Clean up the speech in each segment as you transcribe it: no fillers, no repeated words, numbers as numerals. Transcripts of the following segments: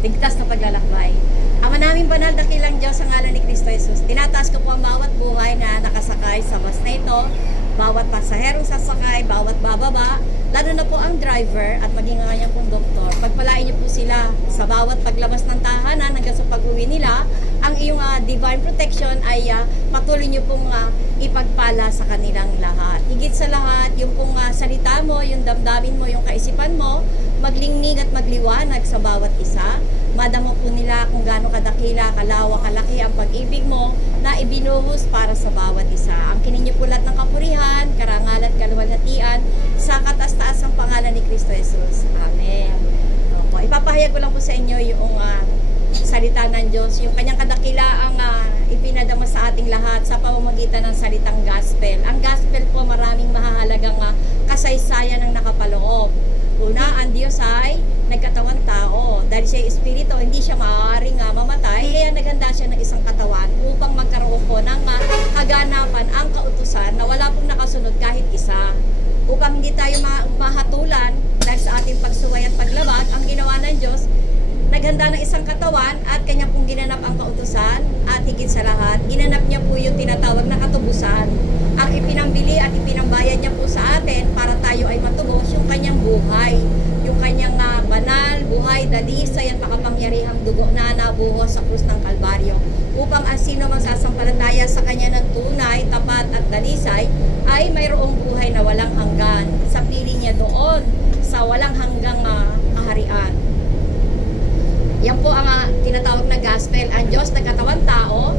ligtas na paglalakbay. Ama naming banal, dakilang Diyos, sa ngalan ni Kristo Jesus, tinataas ko po ang bawat buhay na nakasakay sa bus na ito, bawat pasaherong sasakay, bawat bababa, lalo na po ang driver at maging ang kanyang konduktor. Pagpalain niyo po sila sa bawat paglabas ng tahanan hanggang sa pag-uwi nila. Ang iyong divine protection ay patuloy niyo pong ipagpala sa kanilang lahat. Higit sa lahat, yung pong salita mo, yung damdamin mo, yung kaisipan mo, maglingning at magliwanag sa bawat isa. Madamo po nila kung gaano kadakila, kalawak, kalaki ang pag-ibig mo na ibinuhos para sa bawat isa. Ang kininyo po lahat ng kapurihan, karangal at kaluwalhatian sa kataas-taas ang pangalan ni Kristo Jesus. Amen. Opo, ipapahayag ko lang po sa inyo yung salita ng Diyos, yung kanyang kadakilaang ipinadama sa ating lahat sa pamamagitan ng salitang gospel. Ang gospel po, maraming mahahalagang kasaysayan ang nakapaloob. Una, ang Diyos ay nagkatawang tao. Dahil siya ay espiritu, hindi siya maaaring mamatay, kaya naghanda siya ng isang katawan upang magkaroon po ng kaganapan ang kautusan na wala pong nakasunod kahit isa. Upang hindi tayo mahatulan dahil sa ating pagsuway at paglabag, ang ginawa ng Diyos, naghanda ng isang katawan at kanya pong ginanap ang kautusan at higit sa lahat, ginanap niya po yung tinatawag na katubusan. Ang ipinambili at ipinambayad niya po sa atin para tayo ay matubos yung kanyang buhay. Yung kanyang banal, buhay, dalisay at makapangyarihang dugo na nabuhos sa krus ng Kalbaryo. Upang ang sino magsasampalataya sa kanya ng tunay, tapat at dalisay ay mayroong buhay na walang hanggan. Sa piling niya doon sa walang hanggang kaharian. Yan po ang tinatawag na gospel. Ang Diyos nagkatawang tao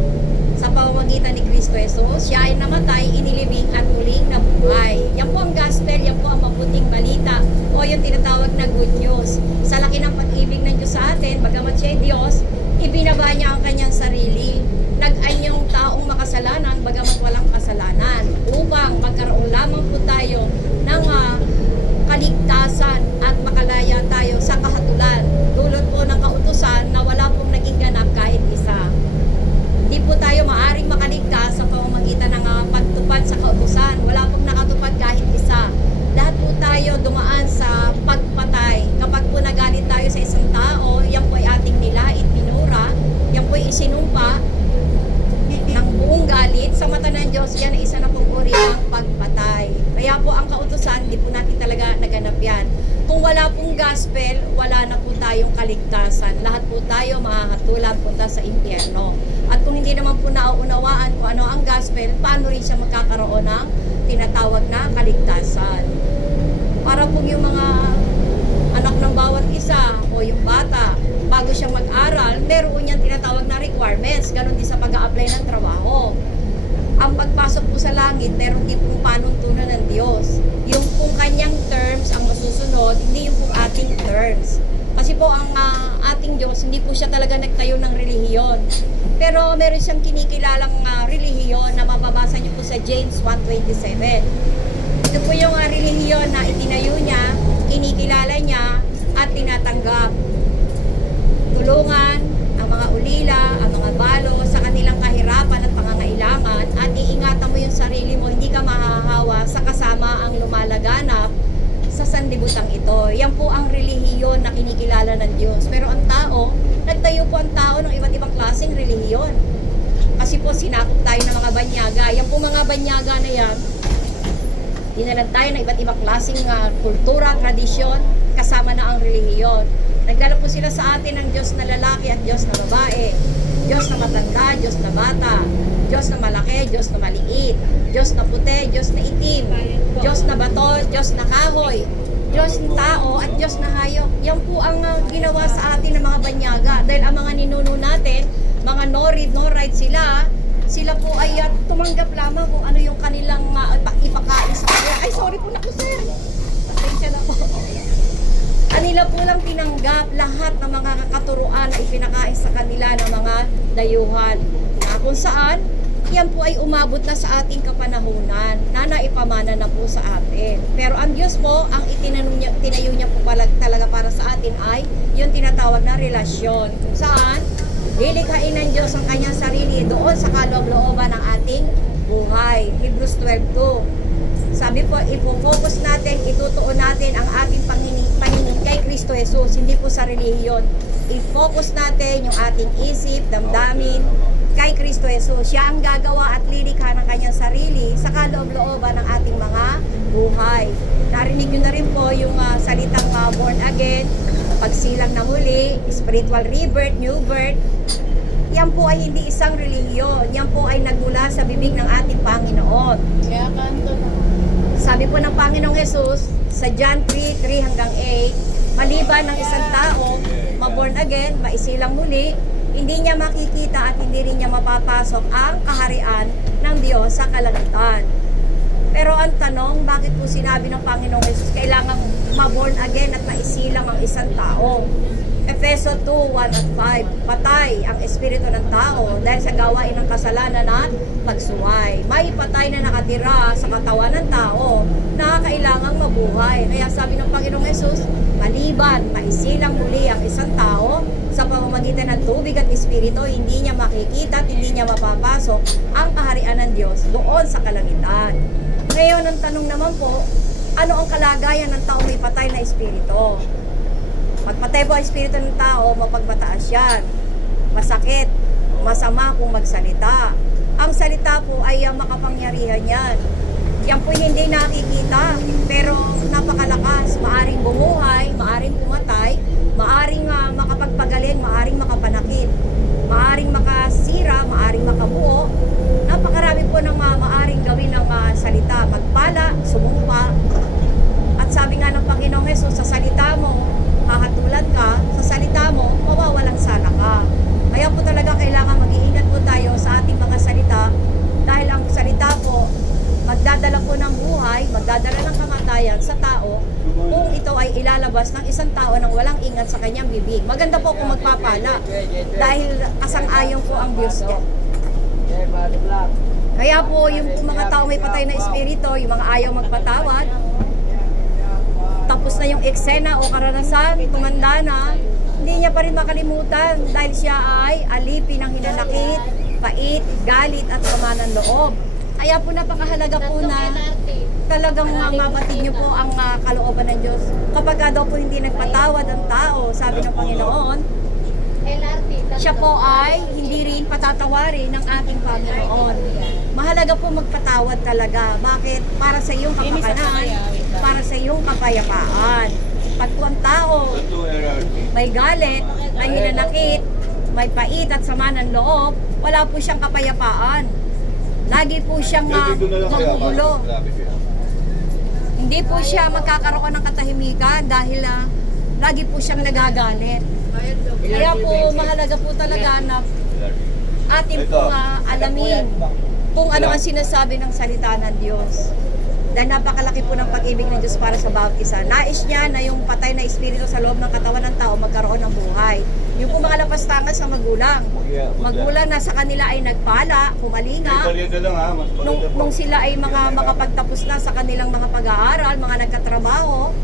sa pamamagitan ni Kristo Jesus. Siya ay namatay, inilibing at muling nabuhay. Yan po ang gospel, yan po ang mabuting balita o yung tinatawag na good news. Sa laki ng pag-ibig ng Diyos sa atin, bagamat siya ay Diyos, ibinaba niya ang kanyang sarili. Nag-anyong taong makasalanan, bagamat walang kasalanan, upang magkaroon lamang po tayo ng kaligtasan at makalaya tayo sa kahatulan. Dulot po ng kautusan na wala pong naging ganap kahit isa. Hindi po tayo maaring makaligtas sa pamamagitan ng pagtupad sa kautusan. Wala pong nakatupad kahit isa. Lahat po tayo dumaan sa pagpatay. Kapag po nagalit tayo sa isang tao, yan po ay ating nilait, pinura, yan po ay isinumpa ng buong galit. Sa mata ng Diyos, yan ay isa na pong uri ng pagpatay. Kaya po ang kautusan, hindi po natin talaga naganap yan. Kung wala pong gospel, wala na po tayong kaligtasan. Lahat po tayo mahahatulan punta sa impyerno. At kung hindi naman po nauunawaan kung ano ang gospel, paano rin siya magkakaroon ng tinatawag na kaligtasan. Para pong yung mga anak ng bawat isa o yung bata, bago siyang mag-aral, meron niyang tinatawag na requirements. Ganon din sa pag-a-apply ng trabaho. Ang pagpasok po sa langit, meron din pong panuntunan ng Diyos. Yung pong kanyang terms ang masusunod, hindi yung pong ating terms. Kasi po ang ating Diyos, hindi po siya talaga nagtayo ng relihiyon. Pero meron siyang kinikilalang relihiyon na mababasa niyo po sa James 1:27. Ito po yung relihiyon na itinayo niya, kinikilala niya, at tinatanggap. Tulungan ang mga ulila, ang mga balo sa kanilang kahirapan at pangangailangan, at iingatan mo yung sarili mo, hindi ka mahahawa sa kasama ang lumalaganap sa sanlibutan ito. Yan po ang relihiyon na kinikilala ng Diyos. Pero ang tao, nagtayo po ang tao ng iba't ibang klaseng relihiyon. Kasi po sinakop tayo ng mga banyaga. Yan po mga banyaga na yan, dinalan tayo ng iba't ibang klaseng kultura, tradisyon, kasama na ang relihiyon. Nagdala po sila sa atin ng Diyos na lalaki at Diyos na babae, Diyos na matanda, Diyos na bata, Diyos na malaki, Diyos na maliit, Diyos na puti, Diyos na itim, Diyos na bato, Diyos na kahoy, Diyos na tao, at Diyos na hayop. Yan po ang ginawa sa atin ng mga banyaga. Dahil ang mga ninuno natin, mga no read, no write sila po ay tumanggap lamang kung ano yung kanilang ipakain sa kanila. Ay, sorry po naku, sir. Pasensya na po. Kanila po lang tinanggap lahat ng mga katuruan na ipinakain sa kanila ng mga dayuhan. Na kung saan, yan po ay umabot na sa ating kapanahunan na naipamana na po sa atin. Pero ang Diyos po, ang tinayo niya po talaga para sa atin ay yung tinatawag na relasyon. Kung saan, lilikhain ng Diyos ang kanyang sarili doon sa kaloob-looban ng ating buhay. Hebrews 12:2. Sabi po, ipo-focus natin, itutuon natin ang ating paningin kay Kristo Jesus, hindi po sa relihiyon. i-focus natin yung ating isip, damdamin kay Kristo Jesus. Siya ang gagawa at lilikha ng kanyang sarili sa kaloob-looban ng ating mga buhay. Narinig nyo na rin po yung salitang born again, pagsilang na muli, spiritual rebirth, new birth. Yan po ay hindi isang relihiyon. Yan po ay nagmula sa bibig ng ating Panginoon. Kaya kanto na. Sabi po ng Panginoong Jesus sa John 3:3 hanggang 8, maliban ng isang tao, ma-born again, maisilang muli, hindi niya makikita at hindi rin niya mapapasok ang kaharian ng Diyos sa kalangitan. Pero ang tanong, bakit po sinabi ng Panginoong Jesus kailangan ma-born again at maisilang ang isang tao? Efeso 2:1 at 5, patay ang espiritu ng tao dahil sa gawain ng kasalanan at pagsuway. May patay na nakatira sa katawan ng tao na kailangang mabuhay. Kaya sabi ng Panginoong Jesus, maliban, maisilang muli ang isang tao sa pamamagitan ng tubig at espiritu, hindi niya makikita at hindi niya mapapasok ang kaharian ng Diyos doon sa kalangitan. Ngayon, ang tanong naman po, ano ang kalagayan ng taong may patay na espiritu? Pagpatay po ang espiritu ng tao, mapagmataas yan. Masakit, masama kung magsalita. Ang salita po ay makapangyarihan yan. Yan po hindi nakikita, pero napakalakas. Maaring bumuhay, maaring pumatay, maaring makapagpagaling, maaring makapanakit, maaring makasira, maaring makabuo. Napakarami po ng maaring gawin ng salita. Magpala, sumumpa. At sabi nga ng Panginoong Jesus, sa salita mo, hahatulan ka, sa salita mo, mawawalang sala ka. Kaya po talaga kailangan mag-iingat po tayo sa ating mga salita dahil ang salita po, magdadala po ng buhay, magdadala ng kamatayan sa tao kung ito ay ilalabas ng isang tao nang walang ingat sa kanyang bibig. Maganda po kung magpapala dahil kasang-ayon po ang Diyos niya. Kaya po yung mga tao may patay na espiritu, yung mga ayaw magpatawad, tapos na yung eksena o karanasan, tumanda na, hindi niya pa rin makalimutan dahil siya ay alipin ng hinanakit, pait, galit at sama ng loob. Kaya po napakahalaga po na talagang mabatid niyo po ang kalooban ng Diyos. Kapag daw po hindi nagpatawad ang tao, sabi ng Panginoon, siya po ay hindi rin patatawarin ng ating Panginoon. Mahalaga po magpatawad talaga. Bakit? Para sa iyong kapakanan, para sa iyong kapayapaan. Pag po ang tao may galit, may hinanakit, may pait at sama ng loob, wala po siyang kapayapaan. Lagi po siyang magugulo. Hindi po siya magkakaroon ng katahimikan dahil lagi po siyang nagagalit. Kaya po mahalaga po talaga na atin po alamin kung ano ang sinasabi ng salita ng Diyos. Dahil napakalaki po ng pag-ibig ng Diyos para sa bawat isa. Nais niya na yung patay na espiritu sa loob ng katawan ng tao magkaroon ng buhay. Yung po mga lapastangan sa magulang. Magulang na sa kanila ay nagpala, kumalinga. Nung sila ay mga makapagtapos na sa kanilang mga pag-aaral, mga nagkatrabaho,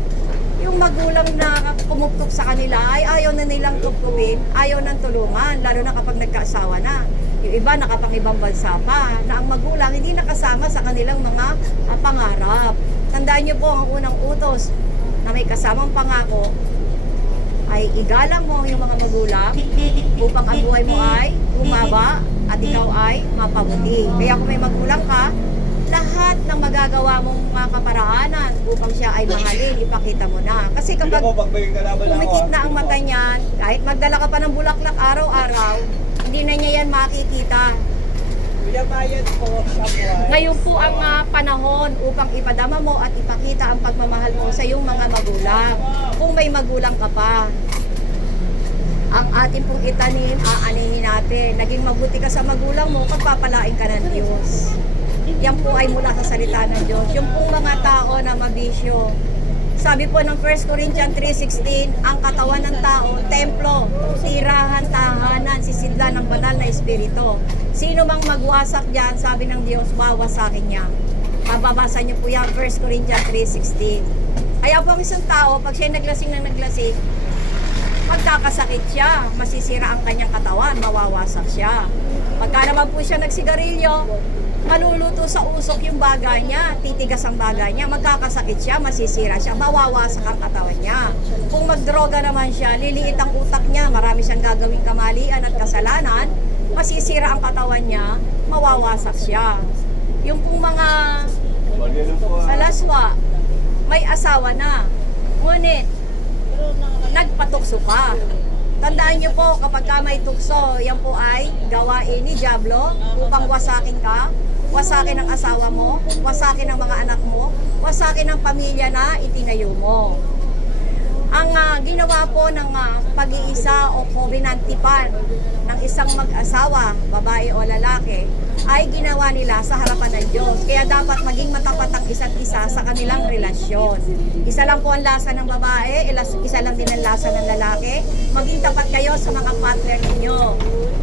yung magulang na kumupkup sa kanila ay ayaw na nilang kupkupin, ayaw nang tulungan, lalo na kapag nagkaasawa na. Yung iba nakapang-ibang bansa pa, na ang magulang hindi nakasama sa kanilang mga pangarap. Tandaan niyo po ang unang utos na may kasamang pangako ay igalang mo yung mga magulang upang ang buhay mo ay humaba at ikaw ay mapabuti. Kaya kung may magulang ka, lahat ng magagawa mong mga kaparaanan upang siya ay mahalin, ipakita mo na. Kasi kapag pumikit na ang mata niyan, kahit magdala ka pa ng bulaklak araw-araw, hindi na niya yan makikita. Ngayon po ang panahon upang ipadama mo at ipakita ang pagmamahal mo sa iyong mga magulang. Kung may magulang ka pa, ang ating pong itanin, aanihin natin. Naging mabuti ka sa magulang mo, pagpapalain ka ng Diyos. Yan po ay mula sa salita ng Diyos. Yung pong mga tao na mabisyo. Sabi po ng 1 Corinthians 3:16, ang katawan ng tao, templo, tirahan, tahanan, sisidlan ng banal na espiritu. Sino mang magwasak dyan, sabi ng Diyos, wawasakin niya. Mababasa niyo po yan, 1 Corinthians 3:16. Kaya po ang isang tao, pag siya naglasing ng naglasing, magkakasakit siya, masisira ang kanyang katawan, mawawasak siya. Pagka naman po siya nagsigarilyo, maluluto sa usok yung baga niya, titigas ang baga niya, magkakasakit siya, masisira siya, mawawasak ang katawan niya. Kung magdroga naman siya, liliit ang utak niya, marami siyang gagawing kamalian at kasalanan, masisira ang katawan niya, mawawasak siya. Yung pong mga salaswa, may asawa na, ngunit nagpatukso pa. Tandaan niyo po, kapag ka may tukso, yan po ay gawain ni Diablo upang wasakin ka, wasakin ang asawa mo, wasakin ang mga anak mo, wasakin ang pamilya na itinayo mo. Ang ginawa po ng pag-iisa o kovenantipan ng isang mag-asawa, babae o lalaki, ay ginawa nila sa harapan ng Diyos. Kaya dapat maging matapat ang isa't isa sa kanilang relasyon. Isa lang po ang lasa ng babae, isa lang din ang lasa ng lalaki. Maging tapat kayo sa mga partner ninyo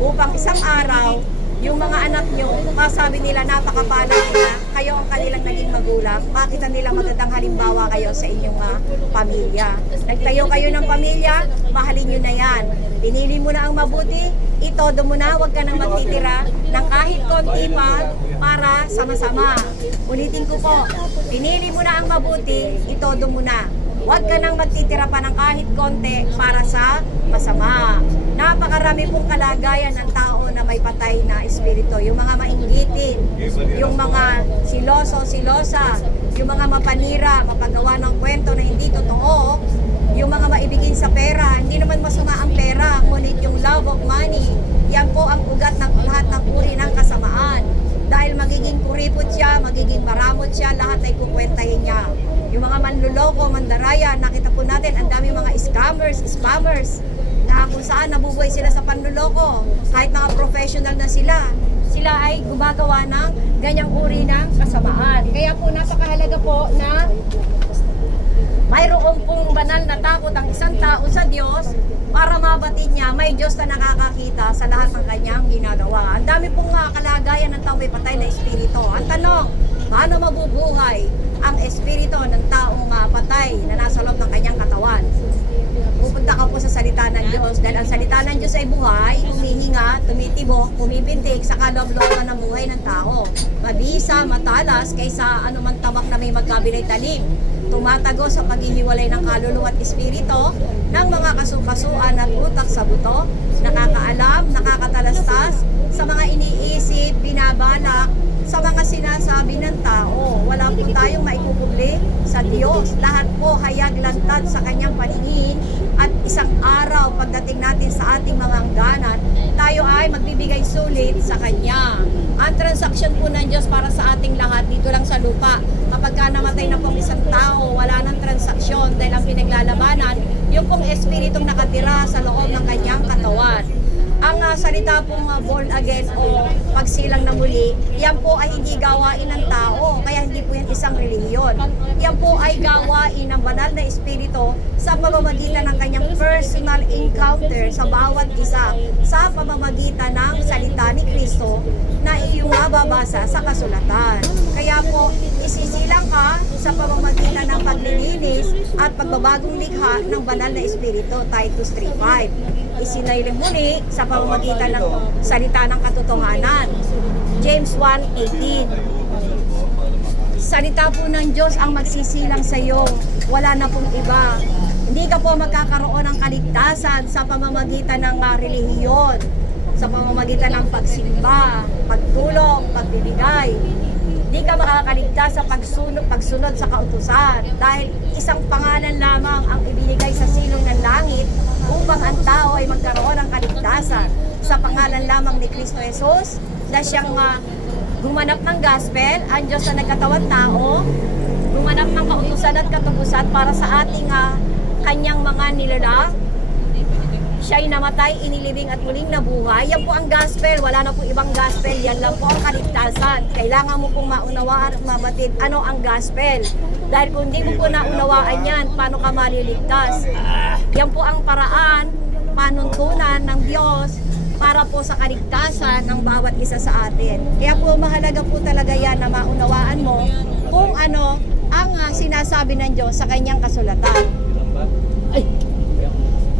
upang isang araw, yung mga anak nyo, masabi nila napakapalad nila, kayo ang kanilang naging magulang, makita nila magandang halimbawa kayo sa inyong pamilya. Nagtayo kayo ng pamilya, mahalin nyo na yan. Pinili mo na ang mabuti, itodo mo na, huwag ka nang magtitira ng kahit konti pa para sama-sama. Ulitin ko po, pinili mo na ang mabuti, itodo mo na. Huwag ka nang magtitira pa ng kahit konti para sa masama. Napakarami pong kalagayan ng tao na may patay na espiritu. Yung mga mainggitin, yung mga siloso-silosa, yung mga mapanira, mapagawa ng kwento na hindi totoo, yung mga maibigin sa pera. Hindi naman masama ang pera, ngunit yung love of money, yan po ang ugat ng lahat ng uri ng kasamaan. Dahil magiging kuripot siya, magiging maramot siya, lahat ay kukwentahin niya. Yung mga manluloko, mandaraya, nakita po natin, ang dami mga scammers, spammers, na kung saan nabubuhay sila sa panluloko. Kahit mga professional na sila ay gumagawa ng ganyang uri ng kasamaan. Kaya po napakahalaga po na mayroon pong banal na takot ang isang tao sa Diyos para mabatid niya may Diyos na nakakakita sa lahat ng kanyang ginagawa. Ang dami pong kalagayan ng tao may patay na espiritu. Ang tanong, paano mabubuhay ang espiritu ng taong patay na nasa loob ng kanyang katawan? Pupunta ka po sa salita ng Diyos dahil ang salita ng Diyos ay buhay, humihinga, tumitibok, pumipintig sa kaloob-looban ng buhay ng tao. Mabisa, matalas kaysa anumang tabak na may magkabilay talim. Tumatago sa paghihiwalay ng kaluluwa at espiritu ng mga kasukasuan at utak sa buto, nakakaalam, nakakatalastas sa mga iniisip, binabalak, sa mga sinasabi ng tao. Wala po tayong maikukubli sa Diyos. Lahat po hayag lantad sa kanyang paningin at isang araw pagdating natin sa ating mga hangganan, tayo ay magbibigay sulit sa Kanya. Ang transaksyon po ng Diyos para sa ating lahat dito lang sa lupa. Kapag ka namatay na pong isang tao, wala nang transaksyon dahil ang pinaglalabanan, yung pong espiritong nakatira sa loob ng kanyang katawan. Ang salita pong born again o pagsilang na muli, yan po ay hindi gawain ng tao, kaya hindi po yan isang relihiyon. Yan po ay gawain ng banal na espiritu sa pamamagitan ng kanyang personal encounter sa bawat isa, sa pamamagitan ng salita ni Kristo na iyong mababasa sa kasulatan. Kaya po, isisilang ka sa pamamagitan ng paglilinis at pagbabagong likha ng banal na espiritu, Titus 3:5. Isinailing muli sa pamamagitan ng salita ng katotohanan, James 1:18. Salita po ng Diyos ang magsisilang sa iyo, wala na pong iba. Hindi ka po magkakaroon ng kaligtasan sa pamamagitan ng relihiyon, sa pamamagitan ng pagsimba, pagtulong, pagbibigay. Hindi ka makakaligtas sa pagsunod sa kautusan dahil isang pangalan lamang ang ibinigay sa silong ng langit upang ang tao ay magkaroon ng kaligtasan, sa pangalan lamang ni Kristo Jesus na siyang gumanap ng gospel, ang Diyos na nagkatawang tao, gumanap ng kautusan at katubusan para sa ating kanyang mga nilalang. Siya ay namatay, inilibing at muling nabuhay. Yan po ang gospel, wala na po ibang gospel, yan lang po ang kaligtasan. Kailangan mo pong maunawaan at mabatid ano ang gospel. Dahil kung hindi mo po naunawaan yan, paano ka maliligtas? Yan po ang paraan, panuntunan ng Diyos para po sa kaligtasan ng bawat isa sa atin. Kaya po mahalaga po talaga yan na maunawaan mo kung ano ang sinasabi ng Diyos sa kanyang kasulatan.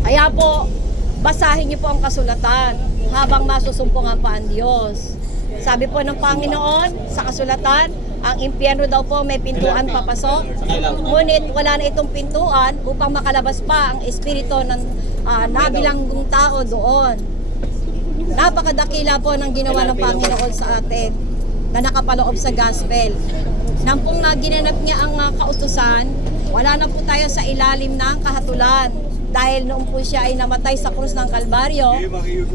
Kaya po, basahin niyo po ang kasulatan habang masusumpungan pa ang Diyos. Sabi po ng Panginoon sa kasulatan, ang impyerno daw po may pintuan papasok. Ngunit wala na itong pintuan upang makalabas pa ang espiritu ng nabilanggong tao doon. Napakadakila po ng ginawa ng Panginoon sa atin na nakapaloob sa gospel. Nang pong ginanap niya ang kautusan, wala na po tayo sa ilalim ng kahatulan. Dahil noon po siya ay namatay sa krus ng Kalbaryo,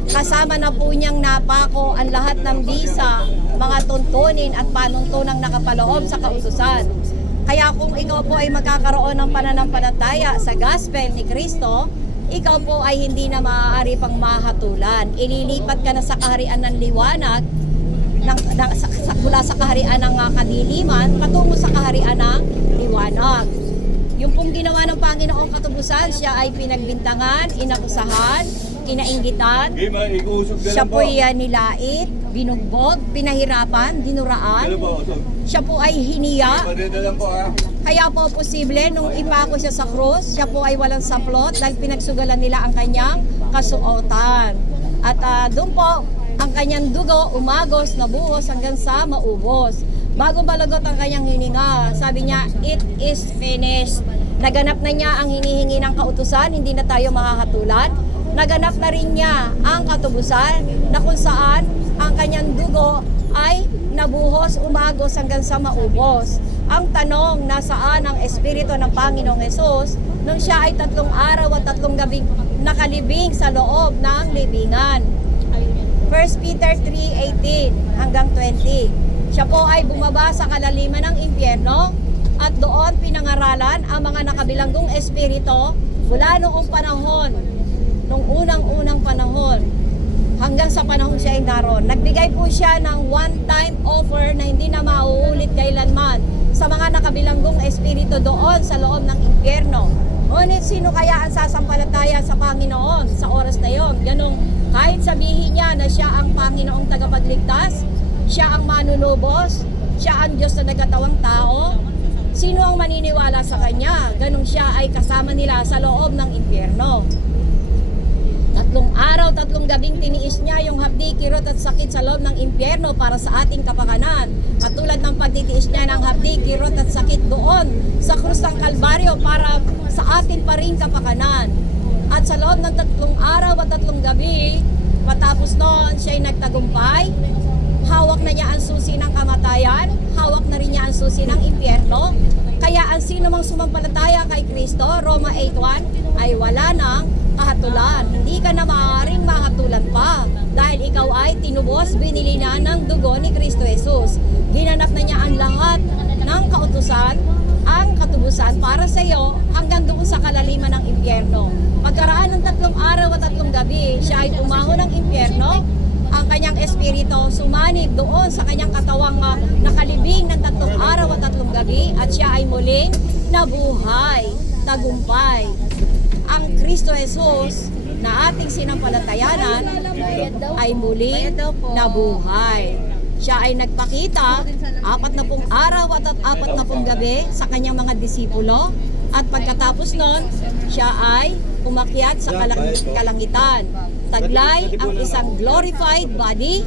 kasama na po niyang napako ang lahat ng bisa, mga tuntunin at panuntunang nakapaloob sa kautusan. Kaya kung ikaw po ay magkakaroon ng pananampalataya sa gospel ni Kristo, ikaw po ay hindi na maaari pang mahatulan. Ililipat ka na sa kaharian ng liwanag, mula sa kaharian ng kadiliman, patungo sa kaharian ng liwanag. Yung pong ginawa ng Panginoong katubusan, siya ay pinagbintangan, inakusahan, kinainggitan. Siya po ay nilait, binugbog, pinahirapan, dinuraan. Siya po ay hiniya. Kaya po posible nung ipako siya sa krus, siya po ay walang saplot dahil pinagsugalan nila ang kanyang kasuotan. At doon po, ang kanyang dugo umagos, nabuhos hanggang sa maubos. Bago balagot ang kanyang hininga, sabi niya, it is finished. Naganap na niya ang hinihingi ng kautusan, hindi na tayo makakatulan. Naganap na rin niya ang katubusan na kung saan ang kanyang dugo ay nabuhos, umagos hanggang sa maubos. Ang tanong, nasaan ang Espiritu ng Panginoong Hesus nung siya ay 3 araw at 3 gabing nakalibing sa loob ng libingan? 1 Peter 3:18 hanggang 20. Siya po ay bumaba sa kalaliman ng impyerno at doon pinangaralan ang mga nakabilanggong espiritu mula noong panahon, nung unang-unang panahon, hanggang sa panahon siya ay naroon. Nagbigay po siya ng one-time offer na hindi na mauulit kailanman sa mga nakabilanggong espiritu doon sa loob ng impyerno. Ngunit sino kaya ang sasampalataya sa Panginoon sa oras na yon? Ganong kahit sabihin niya na siya ang Panginoong tagapagligtas, siya ang manunubos, siya ang Diyos na nagkatawang tao, sino ang maniniwala sa Kanya? Ganong siya ay kasama nila sa loob ng impyerno. 3 araw, 3 gabing tiniis niya yung hapdi, kirot at sakit sa loob ng impyerno para sa ating kapakanan. Katulad ng pagtitiis niya ng hapdi, kirot at sakit doon sa krus ng Kalbaryo para sa atin pa rin kapakanan. At sa loob ng 3 araw at 3 gabi, matapos noon siya ay nagtagumpay. Hawak na niya ang susi ng kamatayan, hawak na rin niya ang susi ng impyerno. Kaya ang sino mang sumampalataya kay Kristo, Roma 8:1, ay wala nang kahatulan. Hindi ka na maaaring mahatulan pa dahil ikaw ay tinubos, binili na ng dugo ni Kristo Jesus. Ginanap na niya ang lahat ng kautusan, ang katubusan para sa iyo hanggang doon sa kalaliman ng impyerno. Pagkaraan ng 3 araw at 3 gabi, siya ay umahon ng impyerno. Ang kanyang espiritu sumanib doon sa kanyang katawang nakalibing ng 3 araw at 3 gabi at siya ay muling nabuhay, tagumpay. Ang Kristo Jesus na ating sinampalatayanan ay muling nabuhay. Siya ay nagpakita 40 araw at 40 gabi sa kanyang mga disipulo at pagkatapos nun, siya ay umakyat sa kalangitan. Taglay ang isang glorified body,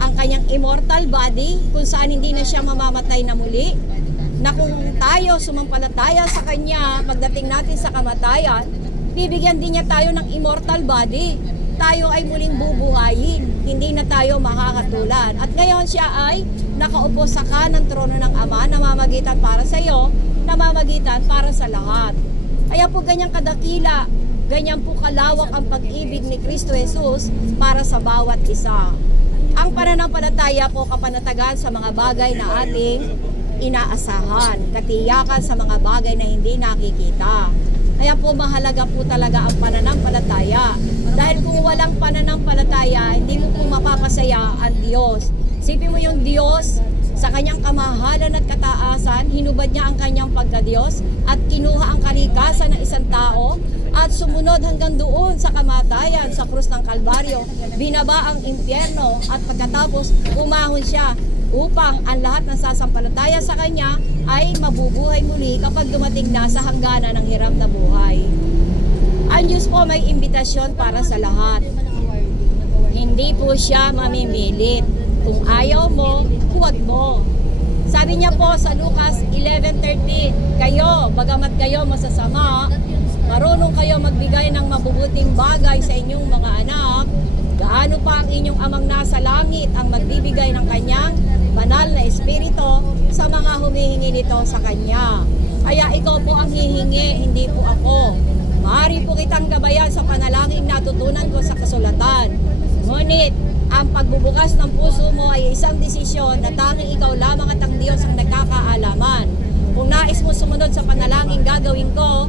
ang kanyang immortal body, kung saan hindi na siya mamamatay na muli, na kung tayo sumampalataya sa Kanya, pagdating natin sa kamatayan, bibigyan din niya tayo ng immortal body. Tayo ay muling bubuhayin, hindi na tayo makakatulan. At ngayon siya ay nakaupo sa kanang trono ng Ama, namamagitan para sa iyo, namamagitan para sa lahat. Kaya po ganyang kadakila, ganyan po kalawak ang pag-ibig ni Kristo Jesus para sa bawat isa. Ang pananampalataya po kapanatagan sa mga bagay na ating inaasahan, katiyakan sa mga bagay na hindi nakikita. Kaya po mahalaga po talaga ang pananampalataya. Dahil kung walang pananampalataya, hindi mo po mapapasaya ang Diyos. Isipin mo yung Diyos, sa kanyang kamahalan at kataasan, hinubad niya ang kanyang pagka-Diyos at kinuha ang kalikasan ng isang tao at sumunod hanggang doon sa kamatayan sa krus ng Kalbaryo. Binaba ang impyerno at pagkatapos umahon siya upang ang lahat ng sasampalataya sa kanya ay mabubuhay muli kapag dumating na sa hangganan ng hirap na buhay. Ang Diyos po may imbitasyon para sa lahat. Hindi po siya mamimilit. Kung ayaw mo, huwag mo. Sabi niya po sa Lucas 11:13, kayo, bagamat kayo masasama, marunong kayo magbigay ng mabubuting bagay sa inyong mga anak, gaano pa ang inyong amang nasa langit ang magbibigay ng kanyang banal na espiritu sa mga humihingi nito sa kanya. Kaya ikaw po ang hihingi, hindi po ako. Maaari po kitang gabayan sa panalangin na natutunan ko sa kasulatan. Ngunit, ang pagbubukas ng puso mo ay isang desisyon na tanging ikaw lamang at ang Diyos ang nagkakaalaman. Kung nais mo sumunod sa panalangin gagawin ko,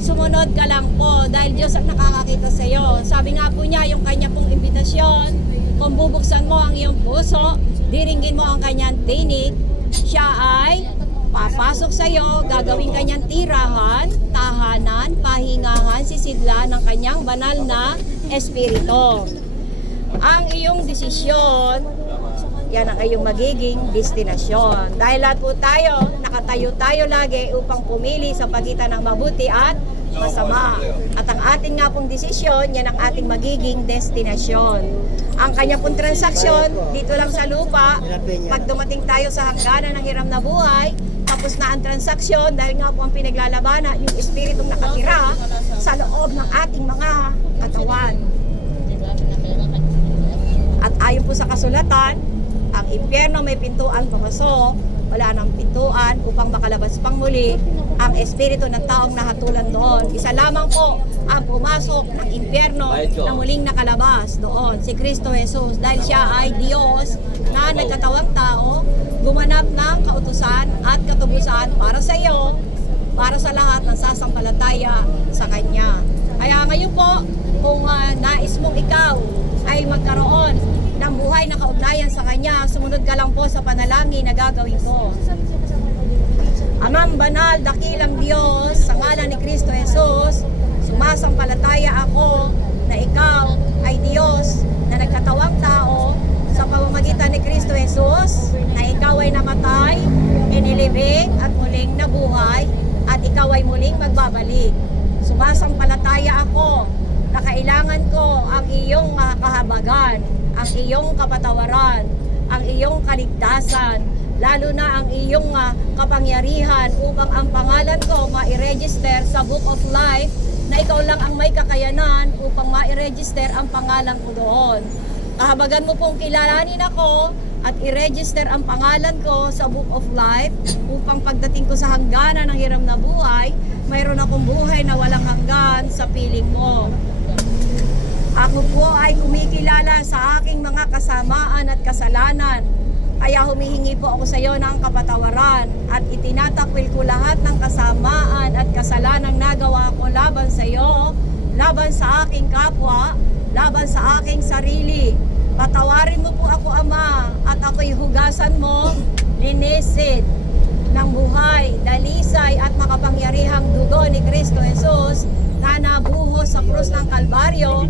sumunod ka lang po dahil Diyos ang nakakakita sa iyo. Sabi nga po niya, yung kanya pong imbitasyon, kung bubuksan mo ang iyong puso, diringgin mo ang kanyang tinig, siya ay papasok sa iyo, gagawin kanyang tirahan, tahanan, pahingahan, sisidlan ng kanyang banal na espiritu. Ang iyong desisyon, yan ang iyong magiging destinasyon. Dahil lahat po tayo, nakatayo tayo lagi upang pumili sa pagitan ng mabuti at masama. At ang ating nga pong desisyon, yan ang ating magiging destinasyon. Ang kanya pong transaksyon, dito lang sa lupa, pag dumating tayo sa hangganan ng hiram na buhay, tapos na ang transaksyon dahil nga po ang pinaglalabanan, yung espiritong nakatira sa loob ng ating mga katawan. At ayon po sa kasulatan, ang impyerno may pintuan pumasok, wala nang pintuan upang makalabas pang muli ang espiritu ng taong nahatulan doon. Isa lamang po ang pumasok ng impyerno na muling nakalabas doon, si Kristo Jesus. Dahil siya ay Diyos na nagkatawang tao, gumanap ng kautusan at katubusan para sa iyo, para sa lahat ng sasampalataya sa Kanya. Kaya ngayon po, kung nais mong ikaw ay magkaroon ng buhay na kaugnayan sa Kanya, sumunod ka lang po sa panalangin na gagawin ko. Amang banal, dakilang Diyos, sa ngalan ni Kristo Jesus, sumasampalataya ako na ikaw ay Diyos na nagkatawang tao sa pamamagitan ni Kristo Jesus, na ikaw ay namatay, inilibing at muling nabuhay, at ikaw ay muling magbabalik. Sumasampalataya ako na kailangan ko ang iyong kahabagan, ang iyong kapatawaran, ang iyong kaligtasan, lalo na ang iyong kapangyarihan upang ang pangalan ko ma-register sa Book of Life, na ikaw lang ang may kakayanan upang ma-register ang pangalan ko doon. Kahabagan mo pong kilalanin ako at i-register ang pangalan ko sa Book of Life upang pagdating ko sa hangganan ng hiram na buhay, mayroon akong buhay na walang hanggan sa piling mo. Ako po ay kumikilala sa aking mga kasamaan at kasalanan. Kaya humihingi po ako sa iyo ng kapatawaran at itinatakwil ko lahat ng kasamaan at kasalanang nagawa ko laban sa iyo, laban sa aking kapwa, laban sa aking sarili. Patawarin mo po ako, Ama, at ako'y hugasan mo, linisin ng buhay, dalisay at makapangyarihang dugo ni Kristo Jesus na nabuhos sa krus ng Kalbaryo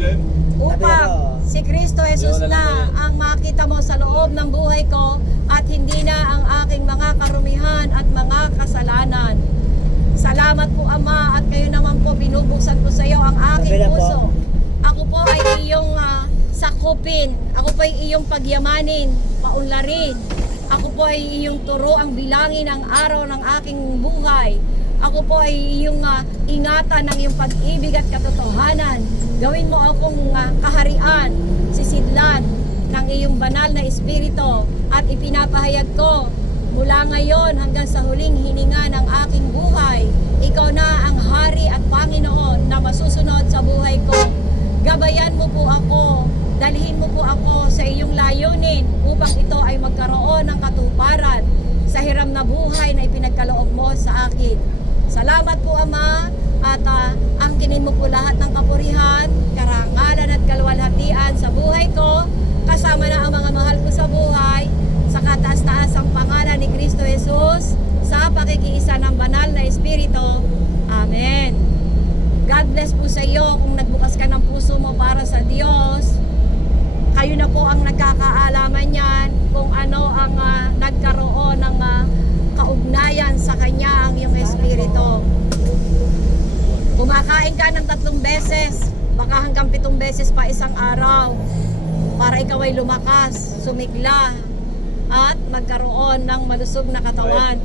upang si Kristo Jesus na ang makita mo sa loob ng buhay ko at hindi na ang aking mga karumihan at mga kasalanan. Salamat po, Ama, at kayo naman po binubuksan ko sa iyo ang aking puso. Ako po ay iyong sakupin. Ako po ay iyong pagyamanin, paunlarin. Ako po ay iyong turo ang bilangin ang araw ng aking buhay. Ako po ay iyong ingatan ng iyong pag-ibig at katotohanan. Gawin mo akong kaharian, sisidlan ng iyong banal na espiritu at ipinapahayag ko mula ngayon hanggang sa huling hininga ng aking buhay. Ikaw na ang hari at Panginoon na masusunod sa buhay ko. Gabayan mo po ako, dalhin mo po ako sa iyong layunin upang ito ay magkaroon ng katuparan sa hiram na buhay na ipinagkaloob mo sa akin. Salamat po, Ama, at angkinin mo po lahat ng kapurihan, karangalan at kalwalhatian sa buhay ko, kasama na ang mga mahal ko sa buhay, sa kataas-taasang pangalan ni Kristo Jesus, sa pakikiisa ng banal na Espiritu. Amen. God bless po sa iyo kung nagbukas ka ng puso mo para sa Diyos. Kayo na po ang nagkakaalaman yan kung ano ang nagkaroon ng kaugnayan sa Kanya ang iyong espiritu. Kumakain ka ng 3 beses, baka hanggang 7 beses pa isang araw. para ikaw ay lumakas, sumigla, at magkaroon ng malusog na katawan.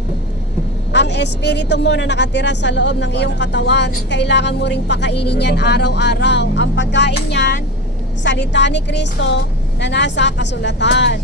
Ang espiritu mo na nakatira sa loob ng iyong katawan, kailangan mo ring pakainin yan araw-araw. Ang pagkain yan, salita ni Kristo na nasa kasulatan.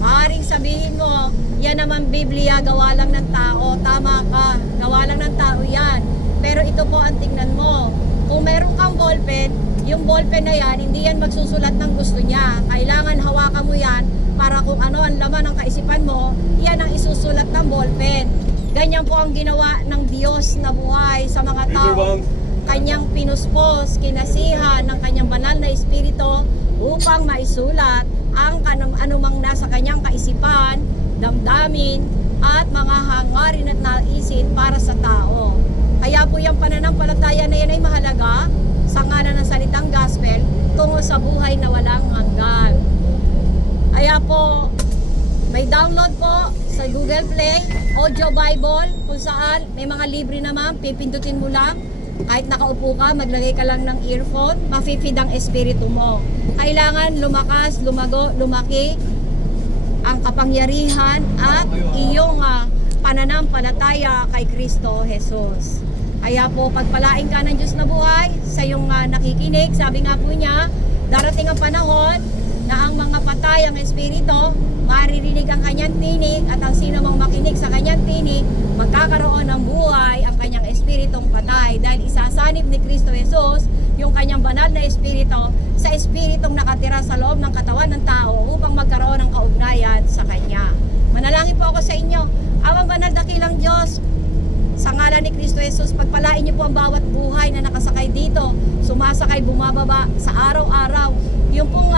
Maaaring sabihin mo, yan naman Biblia, gawa lang ng tao. Tama ka, gawa lang ng tao yan. Pero ito po ang tingnan mo. Kung meron kang ballpen, yung ballpen na yan, hindi yan magsusulat ng gusto niya. Kailangan hawakan mo yan para kung ano ang laman ng kaisipan mo, yan ang isusulat ng ballpen. Ganyan po ang ginawa ng Diyos na buhay sa mga tao. Kanyang pinuspos, kinasihan ng kanyang banal na espiritu upang maisulat ang anumang nasa kanyang kaisipan, damdamin, at mga hangarin at naisin para sa tao. Kaya po yung pananampalataya na yan ay mahalaga sa ngalan ng salitang gospel tungo sa buhay na walang hanggan. Kaya po, may download po sa Google Play, Audio Bible, kung saan may mga libre naman, pipindutin mo lang. Kahit nakaupo ka, maglagay ka lang ng earphone, mafifeed ang espiritu mo. Kailangan lumakas, lumago, lumaki ang kapangyarihan at iyong pananampalataya kay Kristo Jesus. Kaya po, pagpalain ka ng Diyos na buhay sa iyong nakikinig. Sabi nga po niya, darating ang panahon na ang mga patay ang espiritu, maririnig ang kanyang tinig, at ang sino mang makinig sa kanyang tinig, magkakaroon ng buhay ang kanyang espiritong patay. Dahil isasanib ni Kristo Jesus yung kanyang banal na espiritu sa espiritong nakatira sa loob ng katawan ng tao upang magkaroon ng kaugnayan sa kanya. Manalangin po ako sa inyo. Amang banal dakilang Diyos, sa ngalan ni Kristo Jesus, pagpalain niyo po ang bawat buhay na nakasakay dito, sumasakay, bumababa sa araw-araw. Yung pong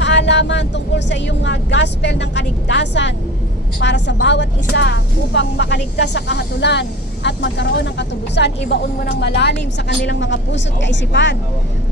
kaalaman tungkol sa iyong gospel ng kaligtasan para sa bawat isa upang makaligtas sa kahatulan at magkaroon ng katubusan, ibaon mo ng malalim sa kanilang mga puso't kaisipan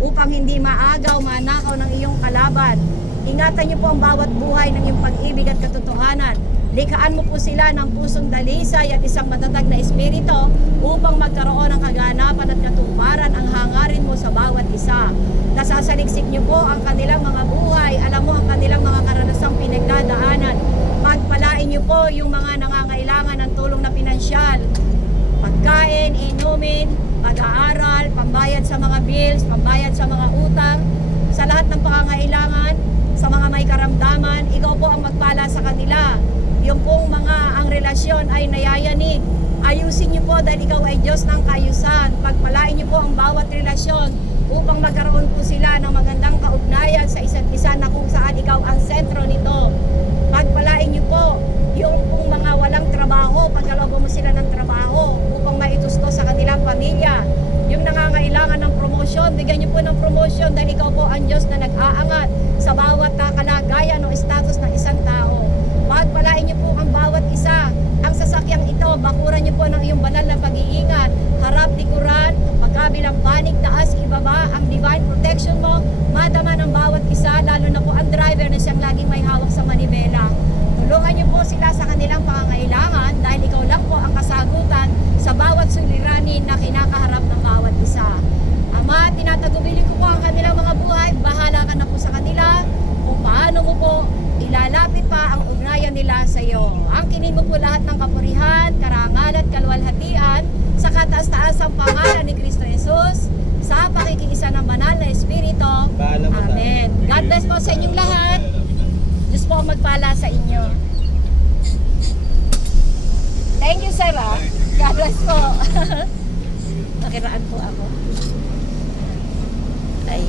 upang hindi maagaw, manakaw ng iyong kalaban. Ingatan niyo po ang bawat buhay ng iyong pag-ibig at katotohanan. Likhaan mo po sila ng pusong dalisay at isang matatag na espiritu upang magkaroon ng kaganapan at katuparan ang hangarin mo sa bawat isa. Nasasaliksik niyo po ang kanilang mga buhay. Alam mo ang kanilang mga karanasang pinagdadaanan. Pagpalain niyo po yung mga nangangailangan ng tulong na pinansyal. Pagkain, inumin, pag-aaral, pambayad sa mga bills, pambayad sa mga utang, sa lahat ng pangangailangan, sa mga may karamdaman, ikaw po ang magpala sa kanila. Yung pong ang relasyon ay nayayanig. Ayusin niyo po dahil ikaw ay Diyos ng kaayusan. Pagpalain niyo po ang bawat relasyon upang magkaroon po sila ng magandang kaugnayan sa isa't isa na kung saan ikaw ang sentro nito. Pagpalain niyo po yung pong mga walang trabaho, pagkalooban mo sila ng trabaho upang maitusto sa kanilang pamilya. Yung nangangailangan ng promosyon, bigyan niyo po ng promosyon dahil ikaw po ang Diyos na nag-aangat sa bawat kalagayan o status ng isang tao. Pagpalain niyo po ang bawat isa. Ang sasakyang ito, bakuran niyo po ng iyong banal na pag-iingat. Harap, likuran, magkabilang panig, taas, ibaba, ang divine protection mo, madama ng bawat isa, lalo na po ang driver na siyang laging may hawak sa manibela. Tulungan niyo po sila sa kanilang pangangailangan dahil ikaw lang po ang kasagutan sa bawat suliranin na kinakaharap ng bawat isa. Ama, tinatagubilin ko po ang kanilang mga buhay. Bahala ka na po sa kanila kung paano mo po ilalapit pa ang ugnayan nila sa iyo. Angkinin mo po lahat ng kapurihan, karangal at kalwalhatian sa kataas-taasang pangalan ni Kristo Jesus sa pakikiisa ng banal na espiritu. Amen. God bless po sa inyong lahat. Diyos po magpala sa inyo. Thank you, sir. God bless po. Nakiraan po ako. Ay.